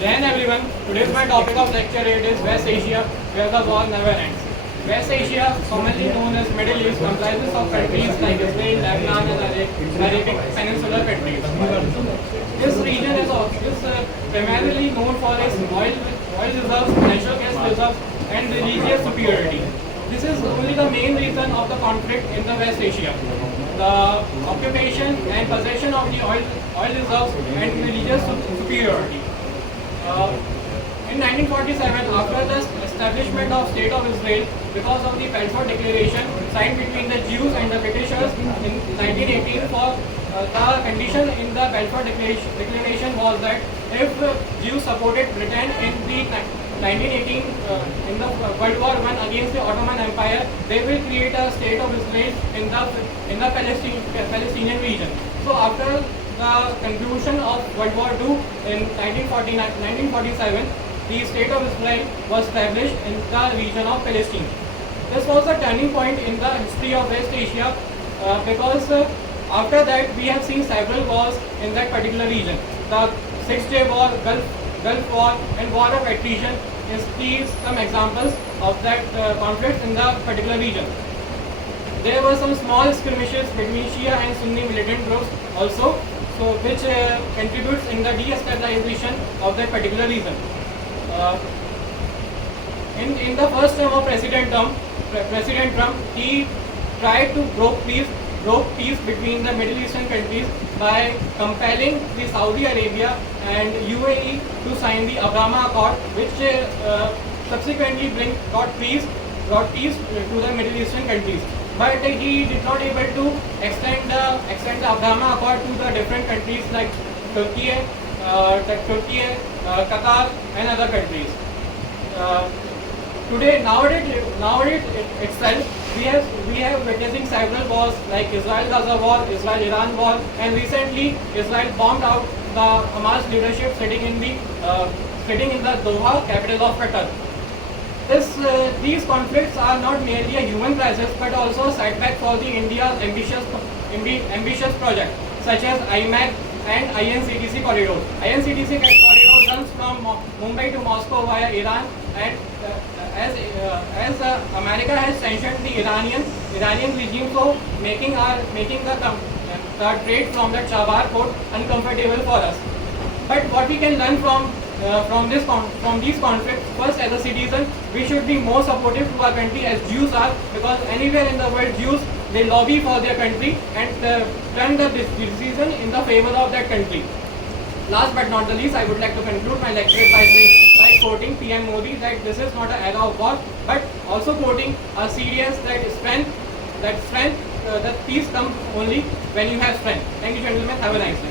Jai Hind everyone. Today's my topic of lecture it is West Asia, where the war never ends. West Asia, commonly known as Middle East, comprises of countries like Israel, Lebanon, and Arabic Peninsular countries. This region is primarily known for its oil reserves, natural gas reserves, and religious superiority. This is only the main reason of the conflict in the West Asia. The occupation and possession of the oil reserves and religious superiority. In 1947, after the establishment of State of Israel, because of the Balfour Declaration signed between the Jews and the Britishers in 1918, the condition in the Balfour Declaration was that if Jews supported Britain in the 1918 in the World War I against the Ottoman Empire, they will create a State of Israel in the Palestinian region. So after the conclusion of World War II in 1947, the State of Israel was established in the region of Palestine. This was a turning point in the history of West Asia because after that we have seen several wars in that particular region. The Six-Day War, Gulf War, and War of Attrition is some examples of that conflict in the particular region. There were some small skirmishes between Shia and Sunni militant groups also, so which contributes in the de-stabilization of that particular region. In the first term of President Trump, he tried to broke peace between the Middle Eastern countries by compelling the Saudi Arabia and UAE to sign the Abraham Accord, which subsequently brought peace to the Middle Eastern countries. But he did not able to extend the Abraham Accord to the different countries like Turkey, Qatar, and other countries. Nowadays itself, we have witnessing several wars like Israel-Gaza war, Israel-Iran war, and recently Israel bombed out the Hamas leadership sitting in the Doha, capital of Qatar. These conflicts are not merely a human crisis but also a setback for the India's ambitious project such as IMAC and INCTC corridor. INCTC corridor runs from Mumbai to Moscow via Iran, and as America has sanctioned the Iranian regime, so making the trade from the Chabahar port uncomfortable for us. But what we can learn from these conflicts, first, as a citizen, we should be more supportive to our country as Jews are, because anywhere in the world Jews, they lobby for their country and turn the decision in the favor of that country. Last but not the least, I would like to conclude my lecture by quoting PM Modi that this is not an era of war, but also quoting a serious that peace comes only when you have strength. Thank you, gentlemen. Have a nice day.